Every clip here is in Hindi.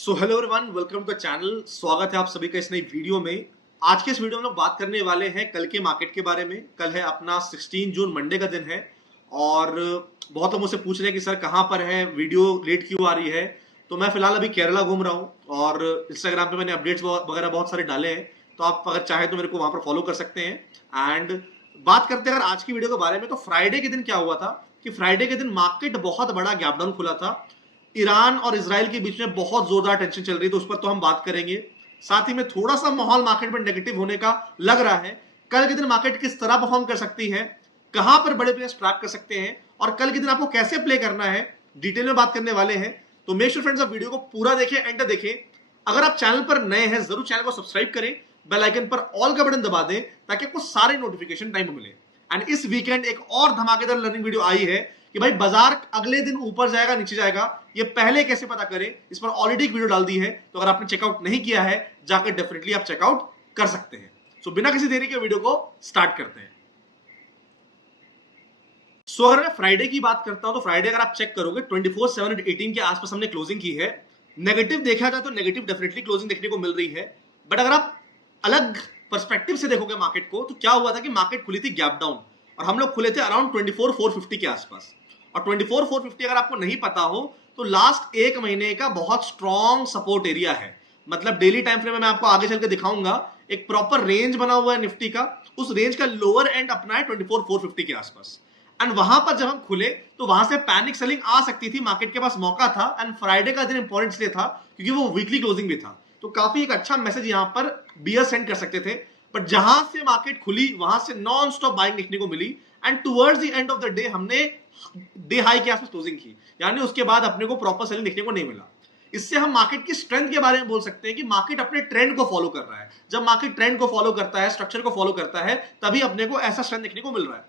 So hello everyone, welcome to the channel. स्वागत है आप सभी का इस नई वीडियो में। आज के इस वीडियो में लोग बात करने वाले हैं कल के मार्केट के बारे में। कल है अपना 16 जून, मंडे का दिन है। और बहुत लोग मुझसे पूछ रहे हैं कि सर कहाँ पर है, वीडियो लेट क्यों आ रही है। तो मैं फिलहाल अभी केरला घूम रहा हूँ और इंस्टाग्राम पे मैंने अपडेट्स वगैरह बहुत सारे डाले हैं, तो आप अगर चाहें तो मेरे को वहां पर फॉलो कर सकते हैं। एंड बात करते हैं अगर आज की वीडियो के बारे में, तो फ्राइडे के दिन क्या हुआ था कि फ्राइडे के दिन मार्केट बहुत बड़ा गैप डाउन खुला था। ईरान और इजराइल के बीच में बहुत जोरदार टेंशन चल रही है, तो उस पर तो हम बात करेंगे। साथ ही में थोड़ा सा माहौल मार्केट में नेगेटिव होने का लग रहा है। कल के दिन मार्केट किस तरह परफॉर्म कर सकती है, कहां पर बड़े प्लेयर्स ट्रैप कर सकते हैं और कल के दिन आपको कैसे प्ले करना है, डिटेल में बात करने वाले हैं। तो मेक श्योर फ्रेंड्स आप वीडियो को पूरा देखें, एंड देखें। अगर आप चैनल पर नए हैं जरूर चैनल को सब्सक्राइब करें, बेल आइकन पर ऑल का बटन दबा दें ताकि आपको सारे नोटिफिकेशन टाइम पर मिले। एंड इस वीकेंड एक और धमाकेदार लर्निंग वीडियो आई है कि भाई बाजार अगले दिन ऊपर जाएगा नीचे जाएगा, ये पहले कैसे पता करें। इस पर ऑलरेडी एक वीडियो डाल दी है, तो अगर आपने चेकआउट नहीं किया है जाकर डेफिनेटली आप चेकआउट कर सकते हैं। सो बिना किसी देरी के वीडियो को स्टार्ट करते हैं। सो अगर मैं फ्राइडे की बात करता हूं तो फ्राइडे अगर आप चेक करोगे 24/7/18 के आसपास हमने क्लोजिंग की है। नेगेटिव देखा जाए तो नेगेटिव डेफिनेटली क्लोजिंग देखने को मिल रही है, बट अगर आप अलग पर्सपेक्टिव से देखोगे मार्केट को, तो क्या हुआ था कि मार्केट खुली थी गैप डाउन और हम लोग खुले थे अराउंड 24,450 के आसपास। और 24,450 अगर आपको नहीं पता हो तो लास्ट एक महीने का बहुत स्ट्रॉन्ग सपोर्ट एरिया है। मतलब डेली टाइम फ्रेम में मैं आपको आगे चल के दिखाऊंगा, एक प्रॉपर रेंज बना हुआ है निफ्टी का। उस रेंज का लोअर एंड अपना है 24,450 के आसपास। एंड वहां पर जब हम खुले तो वहां से पैनिक सेलिंग आ सकती थी, मार्केट के पास मौका था। एंड फ्राइडे का दिन इंपॉर्टेंट इसलिए था क्योंकि वो वीकली क्लोजिंग भी था, तो काफी एक अच्छा मैसेज यहां पर बियर सेंड कर सकते थे। बट जहां से मार्केट खुली वहां से नॉन स्टॉप बाइंग देखने को मिली। And towards the end of the day हमने डे हाई के आसपास क्लोजिंग की, यानी उसके बाद अपने को प्रॉपर सेलिंग देखने को नहीं मिला। इससे हम मार्केट की स्ट्रेंथ के बारे में बोल सकते हैं कि मार्केट अपने ट्रेंड को फॉलो कर रहा है। जब मार्केट ट्रेंड को फॉलो करता है, स्ट्रक्चर को फॉलो करता है, तभी अपने को ऐसा स्ट्रेंथ देखने को मिल रहा है।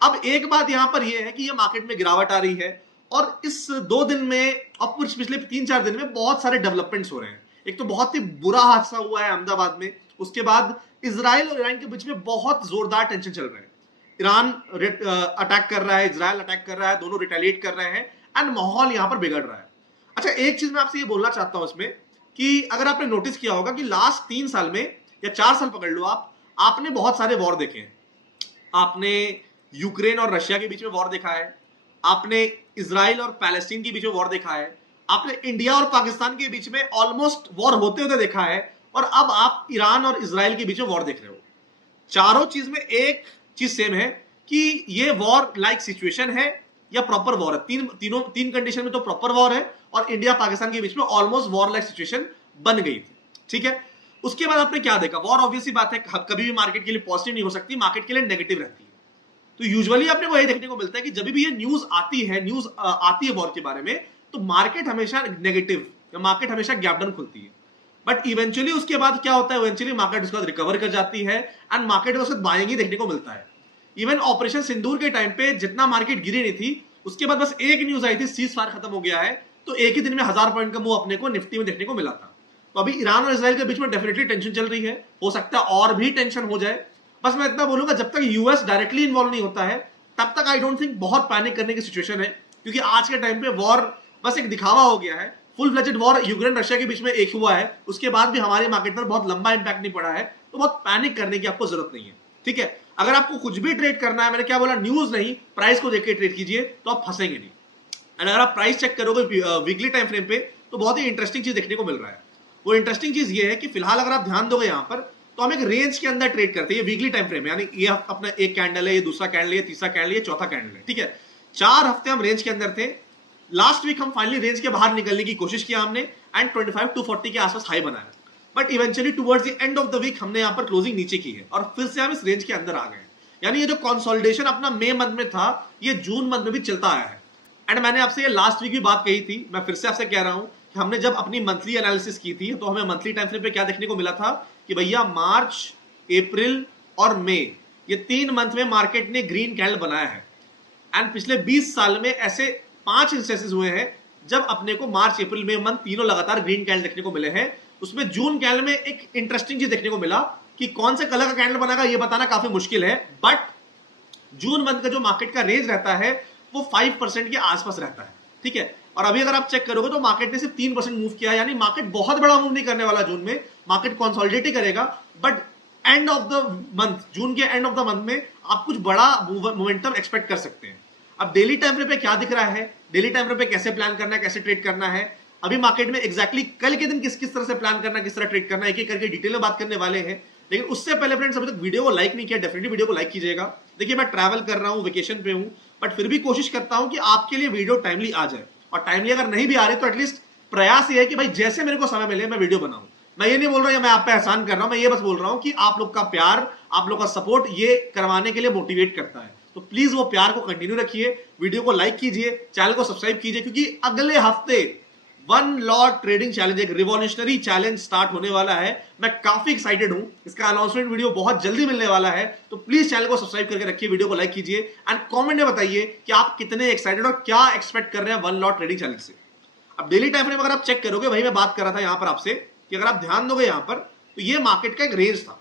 अब एक बात यहां पर यह है कि ये मार्केट में गिरावट आ रही है और इस 2 दिन में और कुछ पिछले 3-4 दिन में बहुत सारे डेवलपमेंट्स हो रहे हैं। एक तो बहुत ही बुरा हादसा हुआ है अहमदाबाद में, उसके बाद इजराइल और ईरान के बीच में बहुत जोरदार टेंशन चल रहा है। ईरान अटैक कर रहा है, इजराइल अटैक कर रहा है, दोनों रिटेलिएट कर रहे हैं एंड माहौल यहां पर बिगड़ रहा है। अच्छा, एक चीज मैं आपसे ये बोलना चाहता हूं इसमें कि अगर आपने नोटिस किया होगा कि लास्ट 3 साल में या 4 साल पकड़ लो आपने बहुत सारे वॉर देखे हैं। आपने यूक्रेन और रशिया के बीच में वॉर देखा है, आपने इजराइल और पैलेस्टीन के बीच में वॉर देखा है, आपने इंडिया और पाकिस्तान के बीच में ऑलमोस्ट वॉर होते होते देखा है, और अब आप ईरान और इजराइल के बीच में वॉर देख रहे हो। चारों चीज में एक चीज सेम है कि ये वॉर लाइक सिचुएशन है या प्रॉपर वॉर है। तीन कंडीशन में तो प्रॉपर वॉर है और इंडिया पाकिस्तान के बीच में ऑलमोस्ट वॉर लाइक सिचुएशन बन गई थी। ठीक है, उसके बाद आपने क्या देखा, वॉर ऑब्वियसली बात है कभी भी मार्केट के लिए पॉजिटिव नहीं हो सकती, मार्केट के लिए नेगेटिव रहती है। तो यूजुअली आपने को यही देखने को मिलता है कि जब भी ये न्यूज आती है वॉर के बारे में, तो मार्केट हमेशा नेगेटिव या मार्केट हमेशा गैप डाउन खुलती है। बट इवेंचुअली उसके बाद क्या होता है, इवेंचुअली मार्केट उसके बाद रिकवर कर जाती है एंड मार्केट में उसके बाद बाइंग ही देखने को मिलता है। इवन ऑपरेशन सिंदूर के टाइम पे जितना मार्केट गिरी नहीं थी, उसके बाद बस एक न्यूज आई थी सीज फायर खत्म हो गया है, तो एक ही दिन में 1000 पॉइंट का मूव अपने को निफ्टी में देखने को मिला था। तो अभी ईरान और इजराइल के बीच में डेफिनेटली टेंशन चल रही है, हो सकता है और भी टेंशन हो जाए। बस मैं इतना बोलूंगा, जब तक यूएस डायरेक्टली इन्वॉल्व नहीं होता है तब तक आई डोंट थिंक बहुत पैनिक करने की सिचुएशन है, क्योंकि आज के टाइम पे वॉर बस एक दिखावा हो गया है। Full fledged war Ukraine Russia के बीच में एक हुआ है, उसके बाद भी हमारे मार्केट पर बहुत लंबा इंपैक्ट नहीं पड़ा है, तो बहुत पैनिक करने की आपको जरूरत नहीं है। ठीक है, अगर आपको कुछ भी ट्रेड करना है, मैंने क्या बोला, न्यूज नहीं प्राइस को देख के ट्रेड कीजिए, तो आप फंसेंगे नहीं। एंड अगर आप प्राइस चेक करोगे वीकली टाइम फ्रेम पे, तो बहुत ही इंटरेस्टिंग चीज देखने को मिल रहा है। वो इंटरेस्टिंग चीज ये है कि फिलहाल अगर आप ध्यान दोगे यहाँ पर, तो हम एक रेंज के अंदर ट्रेड करते हैं वीकली टाइम फ्रेम में, यानी ये अपना एक कैंडल है, ये दूसरा कैंडल है, तीसरा कैंडल है, चौथा कैंडल है। ठीक है, 4 हफ्ते हम रेंज के अंदर थे। लास्ट वीक हम फाइनली रेंज के बाहर निकलने की कोशिश किया हमने एंड 25-240 के आसपास हाई बनाया, but eventually towards the end of the week हमने यहाँ पर क्लोजिंग नीचे की है और फिर से हम इस रेंज के अंदर आ गए। यानी ये जो कंसोलिडेशन अपना मई मंथ में था, ये जून मंथ में भी चलता आया है। एंड मैंने आपसे ये लास्ट वीक भी बात कही थी, मैं फिर से आपसे कह रहा हूं कि हमने जब अपनी मंथली एनालिसिस की थी, तो हमें मंथली टाइम फ्रेम पे क्या देखने को मिला था कि भैया मार्च, अप्रैल और मई, ये 3 मंथ में मार्केट ने ग्रीन कैंडल बनाया है। एंड पिछले 20 साल में ऐसे 5 इंस्टेंसेस हुए हैं जब अपने को मार्च, अप्रैल, मई मंथ तीनों लगातार ग्रीन कैंडल देखने को मिले हैं। उसमें जून कैंडल में एक इंटरेस्टिंग चीज देखने को मिला कि कौन से कलर का कैंडल बनेगा ये बताना काफी मुश्किल है, बट जून मंथ का जो मार्केट का रेंज रहता है वो 5% के आसपास रहता है। ठीक है, और अभी अगर आप चेक करोगे तो मार्केट ने सिर्फ 3% मूव किया, यानी मार्केट बहुत बड़ा मूव नहीं करने वाला जून में, मार्केट कंसोलिडेट ही करेगा, but end of the month, जून के एंड ऑफ द मंथ में आप कुछ बड़ा मोमेंटम एक्सपेक्ट कर सकते हैं। अब डेली टाइम फ्रेम पे क्या दिख रहा है, डेली टाइम फ्रेम पे कैसे प्लान करना है, कैसे ट्रेड करना है, अभी मार्केट में एग्जैक्टली कल के दिन किस किस तरह से प्लान करना है, किस तरह ट्रेड करना है, एक एक करके डिटेल में बात करने वाले हैं। लेकिन उससे पहले फ्रेंड्स, अभी तक वीडियो को लाइक नहीं किया, डेफिनेटली वीडियो को लाइक कीजिएगा। देखिए मैं ट्रैवल कर रहा हूँ, वेकेशन पे हूँ, बट फिर भी कोशिश करता हूँ कि आपके लिए वीडियो टाइमली आ जाए, और टाइमली अगर नहीं भी आ रही तो एटलीस्ट प्रयास ये है कि भाई जैसे मेरे को समय मिले मैं वीडियो बनाऊं। मैं ये नहीं बोल रहा हूं मैं आप पे एहसान कर रहा हूं, मैं ये बस बोल रहा हूं कि आप लोग का प्यार, आप लोग का सपोर्ट ये करवाने के लिए मोटिवेट करता है। तो प्लीज वो प्यार को कंटिन्यू रखिए, वीडियो को लाइक कीजिए, चैनल को सब्सक्राइब कीजिए, क्योंकि अगले हफ्ते 1 लॉट ट्रेडिंग चैलेंज, एक रिवॉल्यूशनरी चैलेंज स्टार्ट होने वाला है। मैं काफी एक्साइटेड हूं, इसका अनाउंसमेंट वीडियो बहुत जल्दी मिलने वाला है। तो प्लीज चैनल को सब्सक्राइब करके रखिए, वीडियो को लाइक कीजिए, एंड कमेंट में बताइए कि आप कितने एक्साइटेड और क्या एक्सपेक्ट कर रहे हैं 1 लॉट ट्रेडिंग चैलेंज से। अब डेली टाइम फ्रेम अगर आप चेक करोगे, वही मैं बात कर रहा था यहां पर आपसे कि अगर आप ध्यान दोगे यहां पर, तो ये मार्केट का एक रेंज था,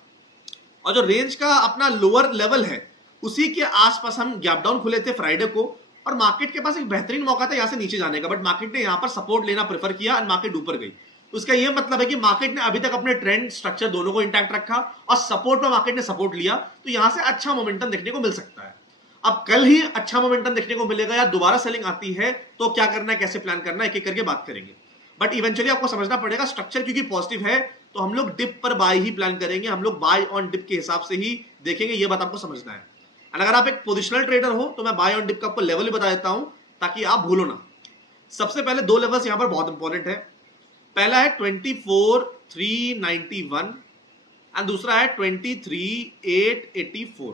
और जो रेंज का अपना लोअर लेवल है उसी के आसपास हम गैप डाउन खुले थे फ्राइडे को, और मार्केट के पास एक बेहतरीन मौका था यहां से नीचे जाने का, बट मार्केट ने यहां पर सपोर्ट लेना प्रेफर किया और मार्केट ऊपर गई। तो इसका यह मतलब है कि मार्केट ने अभी तक अपने ट्रेंड स्ट्रक्चर दोनों को इंटैक्ट रखा, और सपोर्ट में मार्केट ने सपोर्ट लिया, तो यहां से अच्छा मोमेंटम देखने को मिल सकता है। अब कल ही अच्छा मोमेंटम देखने को मिलेगा या दोबारा सेलिंग आती है तो क्या करना है, कैसे प्लान करना है, एक एक करके बात करेंगे। बट इवेंचुअली आपको समझना पड़ेगा, स्ट्रक्चर क्योंकि पॉजिटिव है तो हम लोग डिप पर बाय ही प्लान करेंगे, हम लोग बाय ऑन डिप के हिसाब से ही देखेंगे, ये बात आपको समझना है। और अगर आप एक पोजिशनल ट्रेडर हो तो मैं बाय ऑन डिप का आपको लेवल ही बता देता हूं ताकि आप भूलो ना। सबसे पहले 2 लेवल्स यहां पर बहुत इंपॉर्टेंट है। पहला है 24,391 एंड दूसरा है 23,884।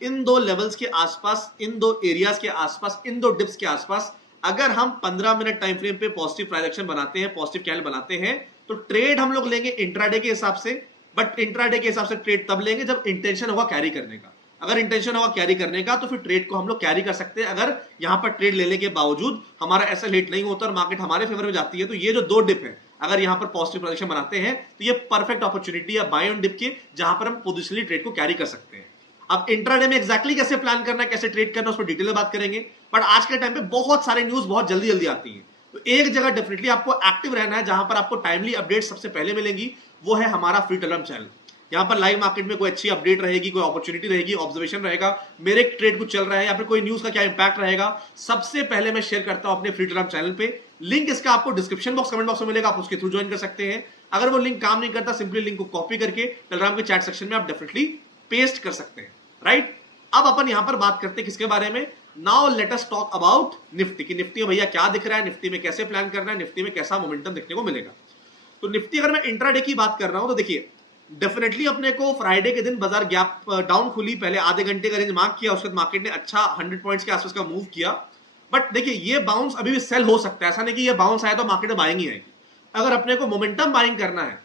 इन 2 लेवल्स के आसपास, इन 2 एरियाज के आसपास, इन 2 डिप्स के आसपास अगर हम 15 मिनट टाइम फ्रेम पे पॉजिटिव प्राइजेक्शन बनाते हैं, पॉजिटिव कैंडल बनाते हैं, तो ट्रेड हम लोग लेंगे इंट्राडे के हिसाब से। बट इंट्राडे के हिसाब से ट्रेड तब लेंगे जब इंटेंशन होगा कैरी करने का। अगर इंटेंशन होगा कैरी करने का तो फिर ट्रेड को हम लोग कैरी कर सकते हैं। अगर यहां पर ट्रेड लेने के बावजूद हमारा ऐसा लेट नहीं होता और मार्केट हमारे फेवर में जाती है, तो ये जो 2 डिप है, अगर यहां पर पॉजिटिव प्राइजेक्शन बनाते हैं तो ये परफेक्ट अपॉर्चुनिटी है बाय ऑन डिप की, जहां पर हम पोजिशनली ट्रेड को कैरी कर सकते हैं। अब इंट्राडे में एग्जैक्टली कैसे प्लान करना है, कैसे ट्रेड करना है, उस पर डिटेल में बात करेंगे। बट आज के टाइम पे बहुत सारे न्यूज बहुत जल्दी जल्दी आती है, तो एक जगह डेफिनेटली आपको एक्टिव रहना है जहां पर आपको टाइमली अपडेट सबसे पहले मिलेंगी, वो है हमारा फ्री टेलीग्राम चैनल। यहां पर लाइव मार्केट में कोई अच्छी अपडेट रहेगी, कोई अपॉर्चुनिटी रहेगी, ऑब्जर्वेशन रहेगा, मेरे ट्रेड कुछ चल रहा है या फिर कोई न्यूज का क्या इंपैक्ट रहेगा, सबसे पहले मैं शेयर करता हूं अपने फ्री टेलीग्राम चैनल पे। लिंक इसका आपको डिस्क्रिप्शन बॉक्स, कमेंट बॉक्स में मिलेगा, आप उसके थ्रू ज्वाइन कर सकते हैं। अगर वो लिंक काम नहीं करता, सिंपली लिंक को कॉपी करके टेलीग्राम के चैट सेक्शन में आप डेफिनेटली पेस्ट कर सकते हैं, राइट। अब अपन यहां पर बात करते हैं किसके बारे में, now let us talk about Nifty की। निफ्टी में भैया क्या दिख रहा है, निफ्टी में कैसे प्लान करना है, निफ्टी में कैसा मोमेंटम देखने को मिलेगा। तो निफ्टी अगर मैं इंट्राडे की बात कर रहा हूं तो देखिए डेफिनेटली अपने को फ्राइडे के दिन बाजार गैप डाउन खुली, पहले आधे घंटे का रेंज मार्क किया, उसके बाद मार्केट ने अच्छा 100 पॉइंट्स के आसपास का मूव किया। बट देखिए ये बाउंस अभी भी सेल हो सकता है, ऐसा नहीं कि ये बाउंस आया तो मार्केट में बाइंग ही आएगी। अगर अपने को मोमेंटम बाइंग करना है,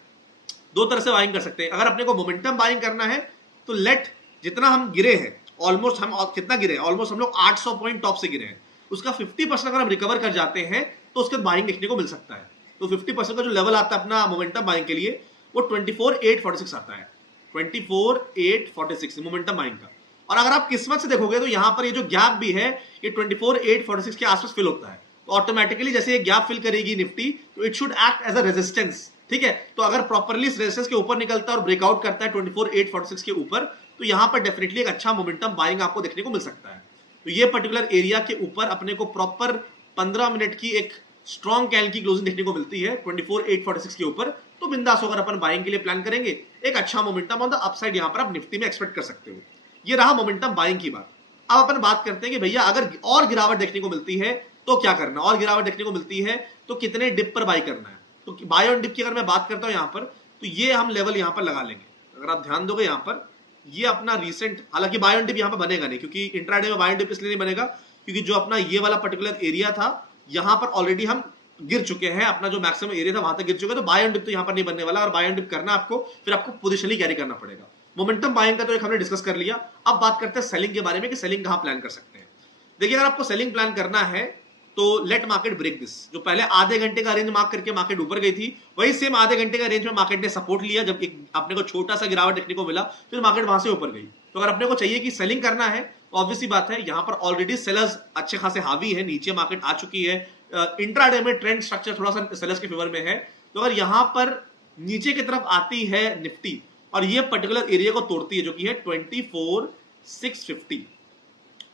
2 तरह से बाइंग कर सकते हैं। अगर अपने को मोमेंटम बाइंग करना है तो लेट, जितना हम गिरे हैं ऑलमोस्ट, हम कितना गिरे हैं, ऑलमोस्ट हम लोग 800 पॉइंट टॉप से गिरे हैं, उसका 50% अगर हम रिकवर कर जाते हैं तो उसके बाइंग देखने को मिल सकता है। तो 50% का जो लेवल आता है अपना मोमेंटम बाइंग के लिए, वो 24,846 आता है, 24,846 मोमेंटम बाइंग का। और अगर आप किस्मत से देखोगे तो यहां पर ये जो गैप भी है ये 24,846 के आसपास फिल होता है, तो ऑटोमेटिकली जैसे ये गैप फिल करेगी निफ्टी तो it should act as a resistance, ठीक है। तो अगर प्रॉपर्ली इस रेजिस्टेंस के ऊपर निकलता है और ब्रेकआउट करता है 24,846 के ऊपर, तो यहां पर डेफिनेटली एक अच्छा मोमेंटम बाइंग आपको देखने को मिल सकता है। तो ये पर्टिकुलर एरिया के ऊपर अपने को प्रॉपर 15 मिनट की एक स्ट्रॉन्ग कैंडल की क्लोजिंग देखने को मिलती है 24,846 के ऊपर, तो बिंदास होकर अपन बाइंग के लिए प्लान करेंगे, एक अच्छा मोमेंटम ऑन द अपसाइड यहां पर आप निफ्टी में एक्सपेक्ट कर सकते हो। ये रहा मोमेंटम बाइंग की बात। अब अपन बात करते हैं कि भैया अगर और गिरावट देखने को मिलती है तो क्या करना, और गिरावट देखने को मिलती है तो कितने डिप पर बाई करना है। तो बाय ऑन डिप की अगर मैं बात करता हूं यहां पर, तो ये हम लेवल यहां पर लगा लेंगे। अगर आप ध्यान दोगे यहां पर, ये अपना रीसेंट, हालांकि बाय ऑन डिप यहां पर बनेगा नहीं, क्योंकि इंट्राडे में बाय ऑन डिप इसलिए नहीं बनेगा क्योंकि जो अपना ये वाला पर्टिकुलर एरिया था यहां पर ऑलरेडी हम गिर चुके हैं, अपना जो मैक्सिमम एरिया था वहां तक गिर चुके हैं, तो बाय ऑन डिप तो यहां पर नहीं बनने वाला। और बाय ऑन डिप करना आपको, फिर आपको पोजिशनली कैरी करना पड़ेगा। मोमेंटम बाइंग का तो एक हमने डिस्कस कर लिया। अब बात करते हैं सेलिंग के बारे में कि सेलिंग कहां प्लान कर सकते हैं। देखिए अगर आपको सेलिंग प्लान करना है तो लेट मार्केट ब्रेक दिस। जो पहले आधे घंटे का रेंज मार्क करके मार्केट ऊपर गई थी, वही सेम आधे घंटे का रेंज में मार्केट ने सपोर्ट लिया, जब एक अपने को छोटा सा गिरावट देखने को मिला, फिर मार्केट वहां से ऊपर गई। तो अगर अपने को चाहिए कि सेलिंग करना है तो ऑब्वियसली बात है यहां पर ऑलरेडी सेलर्स अच्छे खासे हावी है, नीचे मार्केट आ चुकी है इंट्राडे में ट्रेंड स्ट्रक्चर थोड़ा सा सेलर्स के फेवर में है, तो अगर यहां पर नीचे की तरफ आती है निफ्टी और ये पर्टिकुलर एरिया को तोड़ती है जो कि है 24,650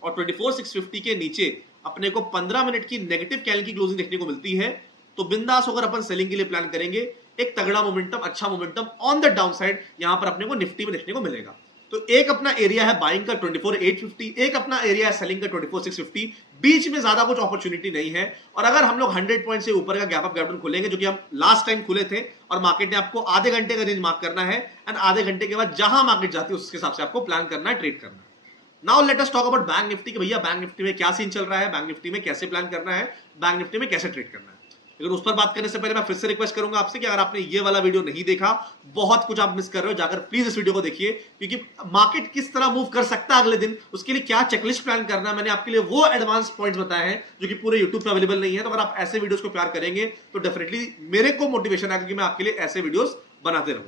और 24,650 के नीचे अपने को 15 मिनट की नेगेटिव कैंडल की क्लोजिंग देखने को मिलती है, तो बिंदास होकर अपन सेलिंग के लिए प्लान करेंगे। एक तगड़ा मोमेंटम, अच्छा momentum on the down side यहां पर अपने को निफ्टी में देखने को मिलेगा। तो एक अपना एरिया है बाइंग का 24,850, एक अपना एरिया है सेलिंग का 24,650, बीच में ज्यादा कुछ अपॉर्चुनिटी नहीं है। और अगर हम लोग 100 पॉइंट से ऊपर का गैप अप गैप डाउन खोलेंगे, जो कि हम लास्ट टाइम खुले थे, और मार्केट ने आपको आधे घंटे का रेंज मार्क करना है, एंड आधे घंटे के बाद जहां मार्केट जाती है उसके हिसाब से आपको प्लान करना है, ट्रेड करना है। Now let us talk about bank Nifty कि भैया बैंक निफ्टी में क्या सीन चल रहा है, बैंक निफ्टी में कैसे प्लान करना है, बैंक निफ्टी में कैसे ट्रेड करना है। लेकिन उस पर बात करने से पहले मैं फिर से रिक्वेस्ट करूंगा आपसे कि अगर आपने ये वाला वीडियो नहीं देखा, बहुत कुछ आप मिस कर रहे हो, जाकर प्लीज इस वीडियो को देखिए, क्योंकि मार्केट किस तरह मूव कर सकता है अगले दिन, उसके लिए क्या चेकलिस्ट प्लान करना है, मैंने आपके लिए वो एडवांस पॉइंट्स बताए हैं जो कि पूरे यूट्यूब पे अवेलेबल नहीं है। तो अगर आप ऐसे वीडियोस को प्यार करेंगे तो डेफिनेटली मेरे को मोटिवेशन आएगा कि मैं आपके लिए ऐसे वीडियोस बनाते रहूं।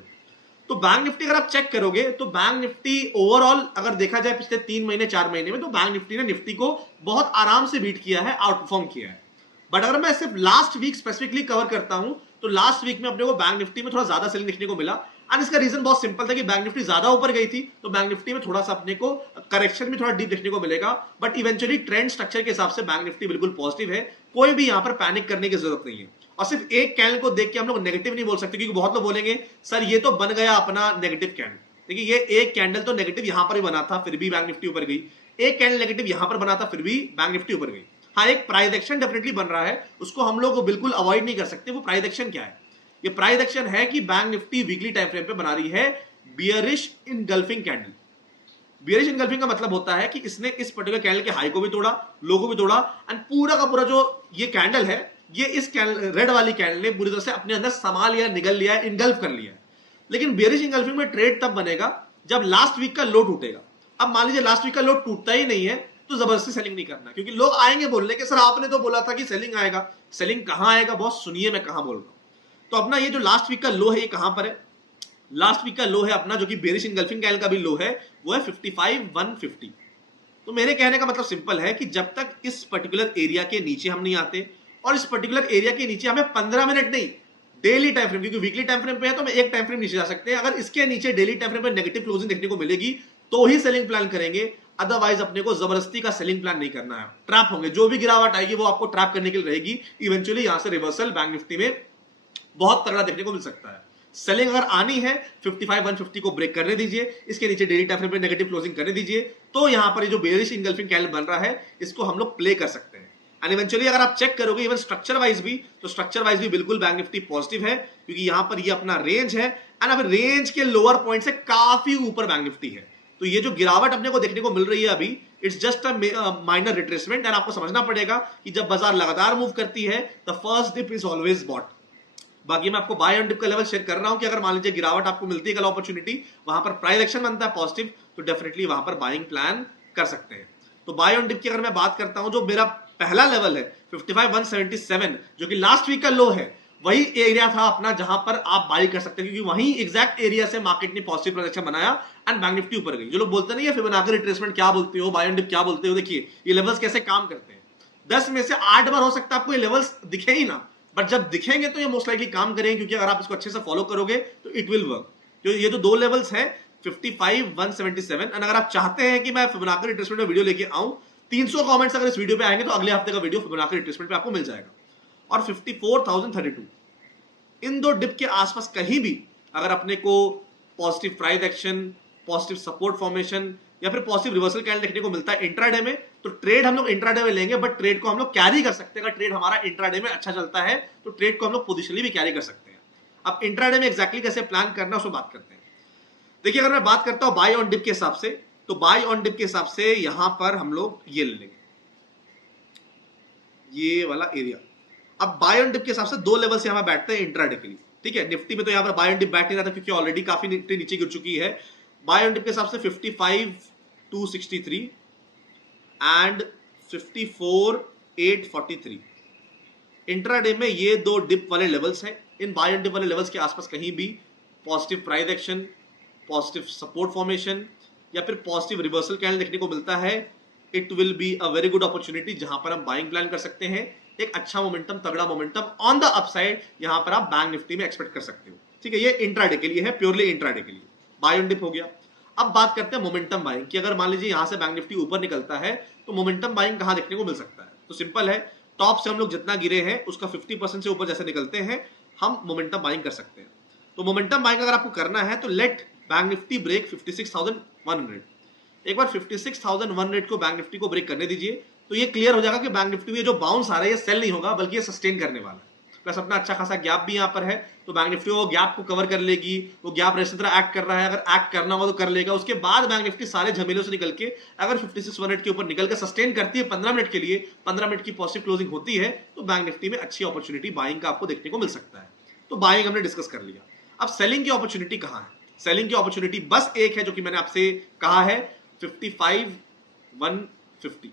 तो बैंक निफ्टी अगर आप चेक करोगे तो बैंक निफ्टी ओवरऑल अगर देखा जाए पिछले 3 महीने 4 महीने में, तो बैंक निफ्टी ने निफ्टी को बहुत आराम से बीट किया है, आउट परफॉर्म किया है। बट अगर मैं सिर्फ लास्ट वीक स्पेसिफिकली कवर करता हूं, तो लास्ट वीक में अपने को बैंक निफ्टी में थोड़ा ज्यादा सेलिंग देखने को मिला, एंड इसका रीजन बहुत सिंपल था कि बैंक निफ्टी ज्यादा ऊपर गई थी, तो बैंक निफ्टी में थोड़ा सा अपने को करेक्शन में थोड़ा डीप देखने को मिलेगा। बट इवेंचुअली ट्रेंड स्ट्रक्चर के हिसाब से बैंक निफ्टी बिल्कुल पॉजिटिव है, कोई भी यहां पर पैनिक करने की जरूरत नहीं है। और सिर्फ एक कैंडल को देख के हम लोग नेगेटिव नहीं बोल सकते, क्योंकि बहुत लोग बोलेंगे सर ये तो बन गया अपना नेगेटिव कैंडल। देखिए ये एक कैंडल तो नेगेटिव यहां पर भी बना था, फिर भी बैंक निफ्टी ऊपर गई, एक कैंडल नेगेटिव यहां पर बना था, फिर भी बैंक निफ्टी ऊपर गई। हाँ, एक प्राइस एक्शन डेफिनेटली बन रहा है, उसको हम लोग बिल्कुल अवॉइड नहीं कर सकते। वो प्राइस एक्शन क्या है? ये प्राइस एक्शन है कि bank Nifty weekly time frame पे बना रही है bearish engulfing candle. Bearish engulfing का मतलब होता है कि इसने इस पर्टिकुलर कैंडल के हाई को भी तोड़ा, लो को भी तोड़ा, एंड पूरा का पूरा जो ये कैंडल है, ये इस रेड वाली कैंडल ने पूरी तरह से अपने अंदर समा लिया, निगल लिया, इनगल्फ कर लिया है। लेकिन बियरिश इनगल्फिंग में ट्रेड तब बनेगा जब लास्ट वीक का लो टूटेगा। अब मान लीजिए लास्ट वीक का लो टूटता ही नहीं है, तो जबरदस्ती सेलिंग नहीं करना, क्योंकि लोग आएंगे बोलने के सर आपने तो बोला था कि सेलिंग आएगा। सेलिंग कहां आएगा बॉस, सुनिए मैं कहां बोल रहा हूं। तो अपना ये जो लास्ट वीक का लो है, ये कहां पर है? लास्ट वीक का लो है अपना, जो कि बेरिश इनगल्फिंग कैंडल का भी लो है, वो है 55,150। तो मेरे कहने का मतलब सिंपल है कि जब तक इस पर्टिकुलर एरिया के नीचे हम नहीं आते, और इस पर्टिकुलर एरिया के नीचे हमें 15 मिनट नहीं, डेली टाइम फ्रेम, क्योंकि वीकली टाइम फ्रेम पे है तो मैं एक टाइम फ्रेम नीचे जा सकते हैं, अगर इसके नीचे डेली टाइम फ्रेम पे नेगेटिव क्लोजिंग देखने को मिलेगी तो ही सेलिंग प्लान करेंगे। अदरवाइज अपने को जबरदस्ती का सेलिंग प्लान नहीं करना है। ट्रैप होंगे, जो भी गिरावट आएगी वो आपको ट्रैप करने के लिए रहेगी। इवेंचुअली यहां से रिवर्सल बैंक निफ्टी में बहुत तगड़ा देखने को मिल सकता है। सेलिंग अगर आनी है 55,150 को ब्रेक करने दीजिए, इसके नीचे डेली टाइम फ्रेम पे नेगेटिव क्लोजिंग करने दीजिए, तो यहां पर जो बेरिश इनगल्फिंग कैंडल बन रहा है इसको हम लोग प्ले कर सकते हैं। एंड इवेंचुअली अगर आप चेक करोगे इवन स्ट्रक्चर वाइज भी, तो स्ट्रक्चर वाइज भी बिल्कुल बैंक निफ्टी पॉजिटिव है, क्योंकि यहां पर ये अपना रेंज है, एंड अब रेंज के लोअर पॉइंट से काफी ऊपर बैंक निफ्टी है। तो ये जो गिरावट अपने को देखने को मिल रही है अभी, it's just a minor retracement. And आपको समझना पड़ेगा कि जब बाजार लगातार मूव करती है, the first dip is always bought. बाकी मैं आपको बाय ऑन डिप का लेवल शेयर कर रहा हूं कि अगर मान लीजिए गिरावट आपको मिलती है कल अपॉर्चुनिटी, वहां पर प्राइस एक्शन बनता है पॉजिटिव, तो डेफिनेटली वहां पर बाइंग प्लान कर सकते हैं। तो बाय ऑन डिप की अगर मैं बात करता हूं, जो मेरा पहला लेवल है 55,177, जो कि लास्ट वीक का लो है, वही एरिया था अपना जहां पर आप बाई कर सकते हैं, क्योंकि वही एग्जैक्ट एरिया से मार्केट ने पॉजिटिव प्रोजेक्शन बनाया एंड बैंक निफ्टी ऊपर गई। जो लोग बोलते नहीं है फिबोनाची रिट्रेसमेंट क्या बोलते हो, बाय ऑन डिप क्या बोलते हो, देखिए ये लेवल्स कैसे काम करते हैं। 10 में से 8 बार हो सकता है आपको ये लेवल्स दिखे ही ना, बट जब दिखेंगे तो ये मोस्ट लाइकली काम करेंगे, क्योंकि अगर आप इसको अच्छे से फॉलो करोगे तो इट विल वर्क। तो ये जो दो लेवल्स हैं 55,177, एंड अगर आप चाहते हैं कि मैं फिबोनाची रिट्रेसमेंट में वीडियो लेके आऊं, 300 कमेंट्स अगर इस वीडियो पे आएंगे तो अगले हफ्ते का वीडियो फिबोनाची रिट्रेसमेंट पे आपको मिल जाएगा। और 54,032, इन दो डिप के आसपास कहीं भी अगर अपने को positive price action, positive support formation या फिर पॉजिटिव रिवर्सल कैंडल देखने को मिलता है इंट्राडे में, तो ट्रेड हम लोग इंट्राडे में लेंगे, बट ट्रेड को हम लोग कैरी कर सकते हैं। अगर ट्रेड हमारा इंट्राडे में अच्छा चलता है तो ट्रेड को हम लोग पोजिशनली भी कैरी कर सकते हैं। अब इंट्राडे में एक्जैक्टली कैसे प्लान करना उसको बात करते हैं। देखिए अगर मैं बात करता हूं बाय ऑन डिप के हिसाब से, तो बाय ऑन डिप के हिसाब से यहां पर हम लोग ये ले लेंगे, ये वाला एरिया। अब बाय ऑन डिप के हिसाब से दो लेवल से यहां बैठते हैं इंट्राडे के लिए, ठीक है। निफ्टी में तो यहां पर बाय ऑन डिप बैठ नहीं रहा था क्योंकि ऑलरेडी काफी निफ्टी नीचे गिर चुकी है। बाय ऑन डिप के हिसाब से 55,263 एंड 54,843 इंट्राडे में ये दो डिप वाले लेवल्स हैं। इन बाय ऑन डिप वाले लेवल्स के आसपास कहीं भी positive price action, positive support formation या फिर पॉजिटिव रिवर्सल कैंडल देखने को मिलता है, it will be a very good opportunity जहां पर हम बाइंग प्लान कर सकते हैं। एक अच्छा मोमेंटम, तगड़ा मोमेंटम ऑन द अपसाइड यहां पर आप बैंक निफ्टी में एक्सपेक्ट कर सकते हो। ठीक है, ये इंट्राडे के लिए है, प्योरली इंट्राडे के लिए। बाय ऑन डिप हो गया। अब बात करते हैं मोमेंटम बाइंग की। अगर मान लीजिए यहां से बैंक निफ्टी ऊपर निकलता है तो मोमेंटम बाइंग कहां देखने को मिल सकता है? तो सिंपल है, टॉप से हम लोग जितना गिरे हैं उसका 50% से ऊपर जैसे निकलते हैं हम मोमेंटम बाइंग कर सकते हैं। तो मोमेंटम बाइंग अगर आपको करना है तो लेट बैंक निफ्टी ब्रेक 56,100। एक बार 56,100 को बैंक निफ्टी को ब्रेक करने दीजिए तो ये क्लियर हो जाएगा कि बैंक निफ्टी में जो बाउंस आ रहा है ये सेल नहीं होगा बल्कि ये सस्टेन करने वाला है। प्लस अपना अच्छा खासा गैप भी यहाँ पर है, तो बैंक निफ्टी वो गैप को कवर कर लेगी। वो गैप रेस्ट तरह एक्ट कर रहा है, अगर एक्ट करना होगा तो कर लेगा। उसके बाद बैंक निफ्टी सारे झमेलों से निकल के अगर 56,100 के ऊपर निकल के सस्टेन करती है 15 मिनट के लिए, 15 मिनट की पॉजिटिव क्लोजिंग होती है, तो बैंक निफ्टी में अच्छी अपॉर्चुनिटी बाइंग का आपको देखने को मिल सकता है। तो बाइंग हमने डिस्कस कर लिया। अब सेलिंग की अपॉर्चुनिटी कहां है? सेलिंग की अपॉर्चुनिटी बस एक है जो कि मैंने आपसे कहा है, 55,150।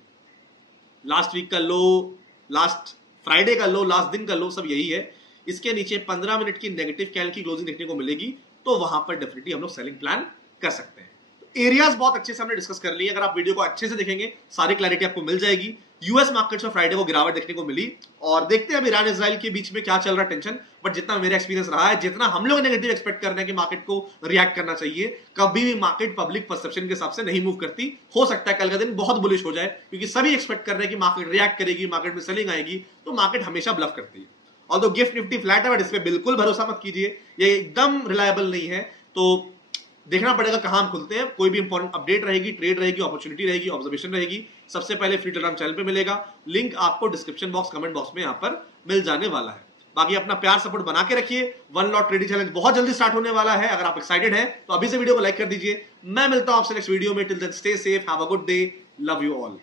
लास्ट वीक का लो, लास्ट फ्राइडे का लो, लास्ट दिन का लो, सब यही है। इसके नीचे 15 मिनट की नेगेटिव कैंडल की क्लोजिंग देखने को मिलेगी तो वहां पर डेफिनेटली हम लोग सेलिंग प्लान कर सकते हैं। तो एरियाज बहुत अच्छे से हमने डिस्कस कर लिए। अगर आप वीडियो को अच्छे से देखेंगे सारी क्लैरिटी आपको मिल जाएगी। यूएस मार्केट्स में फ्राइडे को गिरावट देखने को मिली और देखते हैं अब ईरान इजराइल के बीच में क्या चल रहा है टेंशन। बट जितना मेरा एक्सपीरियंस रहा है, जितना हम लोग नेगेटिव एक्सपेक्ट कर रहे हैं कि मार्केट को रिएक्ट करना चाहिए, कभी भी मार्केट पब्लिक परसेप्शन के हिसाब से नहीं मूव करती। हो सकता है कल का दिन बहुत बुलिश हो जाए क्योंकि सभी एक्सपेक्ट कर रहे हैं कि मार्केट रिएक्ट करेगी, मार्केट में सेलिंग आएगी, तो मार्केट हमेशा ब्लफ करती है। ऑल्दो गिफ्ट निफ्टी फ्लैट है बट इस पे बिल्कुल भरोसा मत कीजिए, ये एकदम रिलायबल नहीं है। तो देखना पड़ेगा कहां हम खुलते हैं। कोई भी इंपॉर्टेंट अपडेट रहेगी, ट्रेड रहेगी, अपॉर्चुनिटी रहेगी, ऑब्जर्वेशन रहेगी, सबसे पहले फ्री टेलीग्राम चैनल पे मिलेगा। लिंक आपको डिस्क्रिप्शन बॉक्स, कमेंट बॉक्स में यहां पर मिल जाने वाला है। बाकी अपना प्यार सपोर्ट बना के रखिए। वन लॉट ट्रेडिंग चैलेंज बहुत जल्दी स्टार्ट होने वाला है। अगर आप एक्साइटेड हैं तो अभी से वीडियो को लाइक कर दीजिए। मैं मिलता हूं आपसे नेक्स्ट वीडियो में। Till then stay safe, have a good day, love you all.